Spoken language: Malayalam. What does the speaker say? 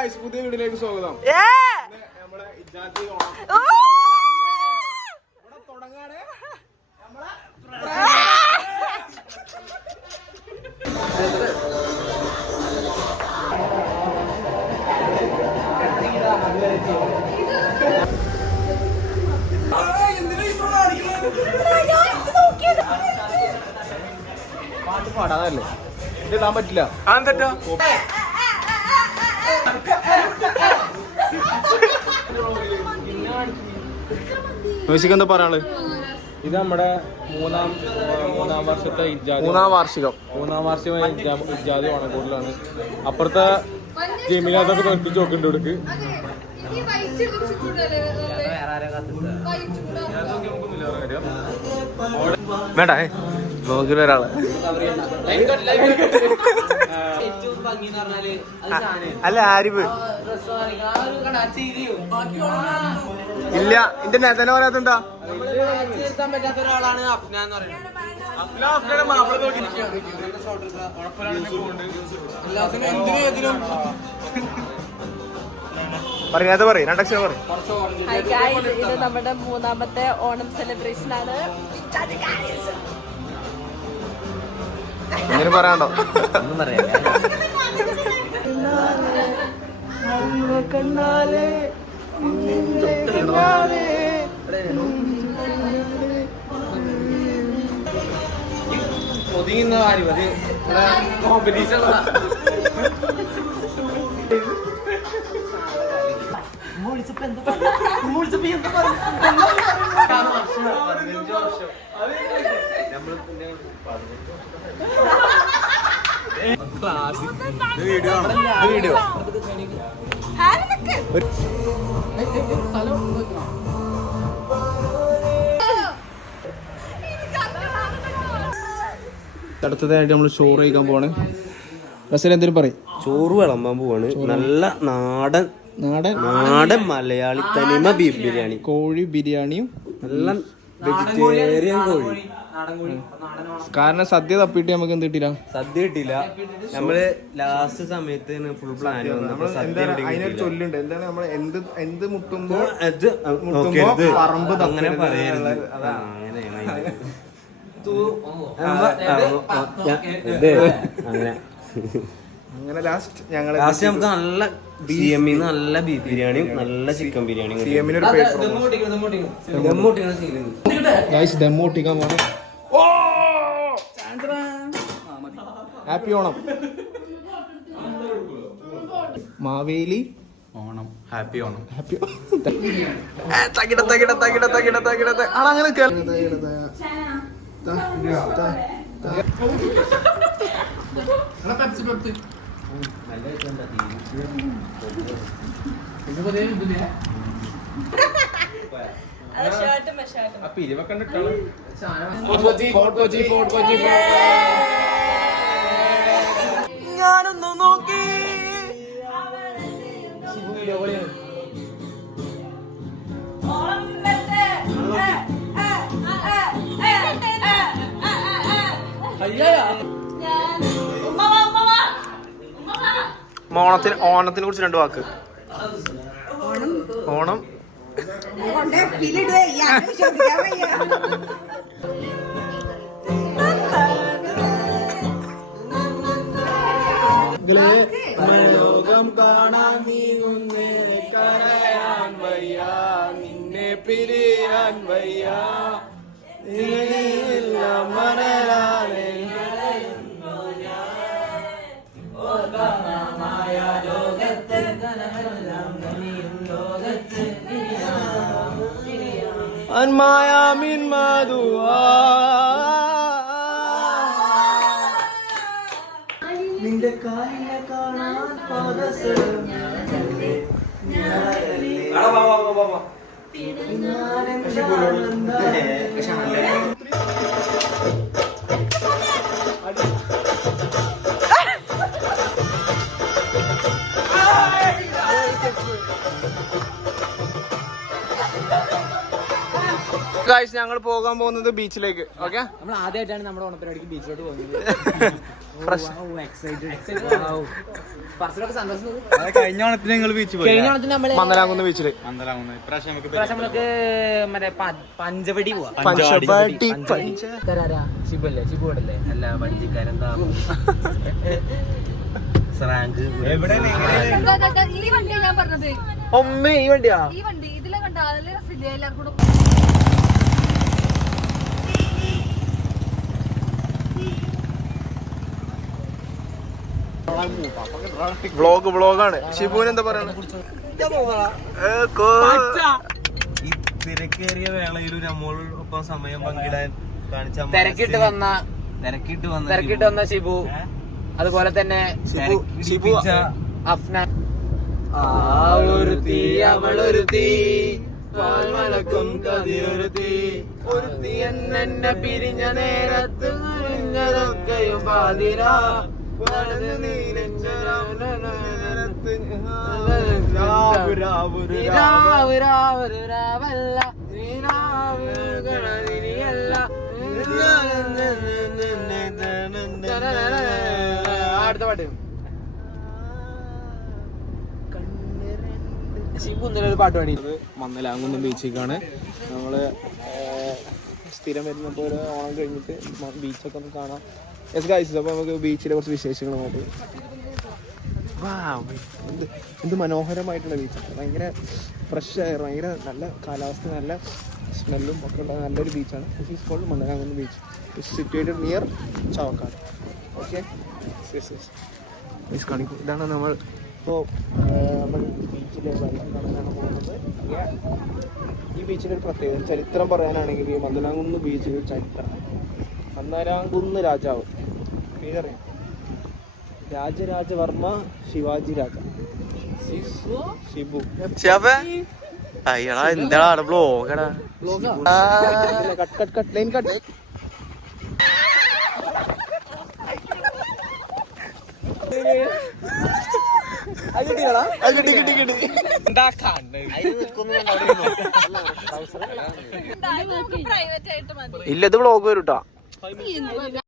പുതിയ വീട്ടിലേക്ക് സ്വാഗതം. നമ്മളെ ഇജാതി തുടങ്ങാണ്. പാട്ട് പാടാതല്ലേ ഇടാൻ പറ്റില്ല. തെറ്റാ മ്യൂസിക് എന്താ പറയാള്? ഇത് നമ്മുടെ മൂന്നാം വർഷത്തെ മൂന്നാം വാർഷികമായ ഇജാതി ഓണക്കൂടലാണ്. അപ്പുറത്തെ ജമീലാതൊക്കെ നിർത്തിച്ച് നോക്കുന്നുണ്ട് ഇവിടേക്ക്. വേണ്ട നോക്കില്ല ഒരാള്. അല്ല ആരിഫ് ഇല്ല. എന്റെ നേതനെ പറയാത്തെന്താ? പറയാതെ പറയും രണ്ടക്ഷരം പറയും. ഇത് നമ്മുടെ മൂന്നാമത്തെ ഓണം സെലിബ്രേഷൻ ആണ്. അങ്ങനെ പറയാണ്ടോ? ഒന്നും പറയാ. ഒതുങ്ങുന്ന കാര്യം മതി. കോമ്പറ്റീഷൻ വീഡിയോ അടുത്തതായിട്ട് നമ്മൾ ചോറ് കഴിക്കാൻ പോവാണ്. റസൽ എന്തെങ്കിലും പറയും. ചോറ് വിളമ്പാൻ പോവാണ്. നല്ല നാടൻ മലയാളി തനിമ ബീഫ് ബിരിയാണി, കോഴി ബിരിയാണിയും നല്ല വെജിറ്റേറിയൻ കോഴി. കാരണം സദ്യ തപ്പിട്ട് നമുക്ക് എന്ത് കിട്ടില്ല? സദ്യ കിട്ടില്ല. നമ്മള് ലാസ്റ്റ് സമയത്ത് ഫുൾ പ്ലാൻ അതിനൊരു ചൊല്ലുണ്ട്. എന്താണ് നമ്മൾ എന്ത് മുട്ടുമ്പോ പറമ്പ് അങ്ങനെ പറയരുത്. അങ്ങനെ ലാസ്റ്റ് നമുക്ക് നല്ല നല്ല ബീഫ് ബിരിയാണിയും നല്ല ചിക്കൻ ബിരിയാണിയും. ദമ്മൂട്ടിക്കാൻ പോണേ. Happy Onam. Maveli Onam. Happy Onam. Happy ഞാനൊന്നു നോക്കി ഓണത്തിനെ കുറിച്ച് രണ്ട് വാക്ക്. ഓണം ലോകം കാണാൻ നീങ്ങുന്നേ, കരയാൻ വയ്യ, നിന്നെ പിരിയാൻ വയ്യ, മറയാനേ അന്മായാമിൻ മധുവാ നിന്റെ കാലിനെ കാണാൻ പാദസരം ഗൈസ് ഞങ്ങൾ പോകാൻ പോകുന്നത് ബീച്ചിലേക്ക്. ഓക്കെ, നമ്മൾ ആദ്യമായിട്ടാണ് നമ്മുടെ ഓണപ്പരിപാടിക്ക് ബീച്ചിലോട്ട് പോകുന്നത്. കഴിഞ്ഞ ഓണത്തിന് ഞങ്ങൾ ബീച്ച് പോയി. കഴിഞ്ഞ ഓണത്തിന് നമ്മള് മന്ദലാംകുന്ന് ബീച്ചില്. ഇപ്രാവശ്യം നമുക്ക് മറ്റേ പഞ്ചവടി പോവാ. ശിബല്ലേ, ശിബുടല്ലേ? അല്ല, വഞ്ചിക്കാരെന്താ ഈ വണ്ടിയാ ഞാൻ പറഞ്ഞത്. ഒമ്മേ, ഈ വണ്ടിയാ? ഈ വണ്ടി ഇതിലെ കണ്ട അതിലെ രസില്ല എല്ലാവർക്കും കൂടെ. വ്ളോഗാണ്. ഷിബുവിന് എന്താ പറയുന്നത്? ഈ തിരക്കേറിയ വേളയിലും നമ്മളൊപ്പം സമയം പങ്കിടാൻ കാണിച്ച തിരക്കിട്ട് വന്ന ഷിബു, അതുപോലെ തന്നെ ഷിബു അഫ്നാൻ. അവളൊരുത്തി മലക്കും കതിയൊരുത്തി, ഒരുത്തി എന്നെ പിരിഞ്ഞ നേരത്ത് ൊക്കെയും പാതിര അടുത്ത പാട്ട് ഷിബു ഇന്നലെ പാട്ട് പാടിയത് മന്ദലാംകുന്ന് ബീച്ചിലേക്കാണ് നമ്മള് സ്ഥിരം വരുന്നപ്പോൾ ഒരു ഓണം കഴിഞ്ഞിട്ട് ബീച്ചൊക്കെ ഒന്ന് കാണാം. ഗൈസ്, അപ്പോൾ നമുക്ക് ബീച്ചിലെ കുറച്ച് വിശേഷങ്ങൾ നോക്കാം. എന്ത് മനോഹരമായിട്ടുള്ള ബീച്ചാണ്. ഭയങ്കര ഫ്രഷ് എയർ, ഭയങ്കര നല്ല കാലാവസ്ഥ, നല്ല സ്മെല്ലും ഒക്കെ ഉള്ള നല്ലൊരു ബീച്ചാണ്. This is called Mandalamkunnu beach. It's situated near Chavakkad. Okay, കാണിക്കും. ഇതാണ് നമ്മൾ ഇപ്പോൾ നമ്മൾ ബീച്ചിലെ കാണാനാണ് പോകുന്നത്. ഈ ബീച്ചിൻ്റെ ഒരു പ്രത്യേകത, ചരിത്രം പറയാനാണെങ്കിൽ ഈ മന്ദലാംകുന്ന് ബീച്ചിൽ ഒരു ചരിത്രം. മന്ദലാംകുന്ന് രാജാവ് പേരറിയാം, രാജരാജവർമ്മ ശിവാജി രാജ ഷിബു. എന്താണ് ബ്ലോഗടാ? Cut line cut. പ്രൈവറ്റ് ആയിട്ട് മതി. ഇല്ല, ഇത് വ്ളോഗ് വരും കേട്ടോ.